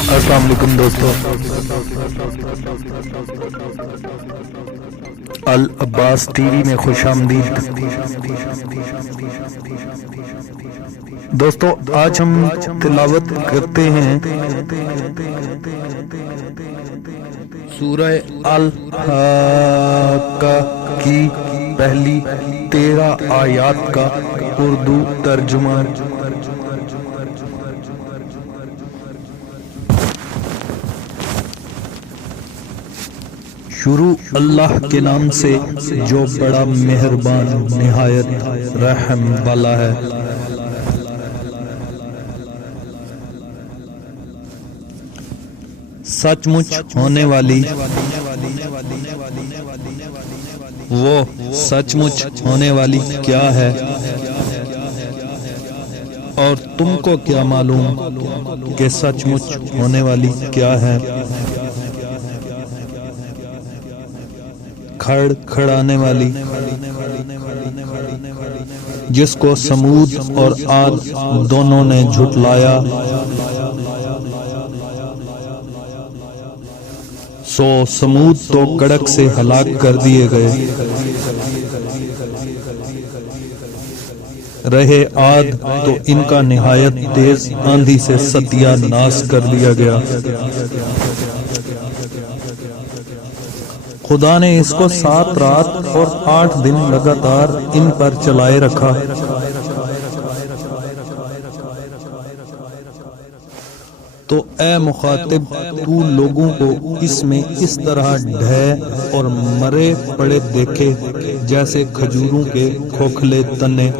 السلام علیکم دوستو، العباس ٹی وی میں خوش آمدید۔ دوستو آج ہم تلاوت کرتے ہیں سورہ الحاقہ کی پہلی 13 آیات کا اردو ترجمہ۔ شروع اللہ کے نام سے جو بڑا مہربان نہایت رحم والا ہے۔ سچ مچ ہونے والی، وہ سچ مچ ہونے والی کیا ہے، اور تم کو کیا معلوم کہ سچ مچ ہونے والی کیا ہے؟ کھڑ کھڑانے والی، جس کو سمود اور عاد دونوں نے جھٹلایا، سو سمود تو کڑک سے ہلاک کر دیے گئے، رہے عاد تو ان کا نہایت تیز آندھی سے ستیہ ناش کر دیا گیا۔ خدا نے اس کو 7 رات اور 8 دن لگاتار ان پر چلائے رکھا۔ تو اے مخاطب، تو لوگوں کو اس میں اس طرح ڈھے اور مرے پڑے دیکھے جیسے کھجوروں کے کھوکھلے تنے۔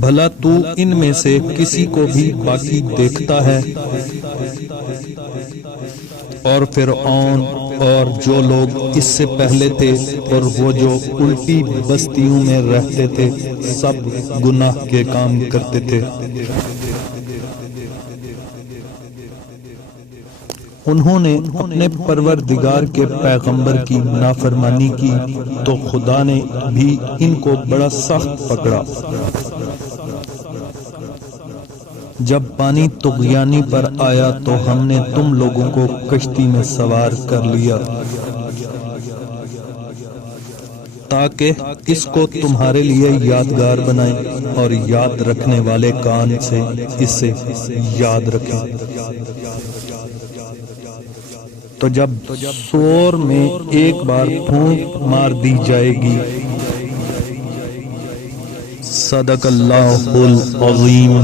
بھلا تو ان میں سے کسی کو بھی باقی دیکھتا ہے؟ اور فرعون اور جو لوگ اس سے پہلے تھے اور وہ جو الٹی بستیوں میں رہتے تھے، سب گناہ کے کام کرتے تھے۔ انہوں نے اپنے پروردگار کے پیغمبر کی نافرمانی کی تو خدا نے بھی ان کو بڑا سخت پکڑا۔ جب پانی طغیانی پر آیا تو ہم نے تم لوگوں کو کشتی میں سوار کر لیا تاکہ اس کو تمہارے لیے یادگار بنائیں اور یاد رکھنے والے کان سے اسے یاد رکھیں۔ تو جب سور میں ایک بار پھونک مار دی جائے گی، صدق اللہ العظیم۔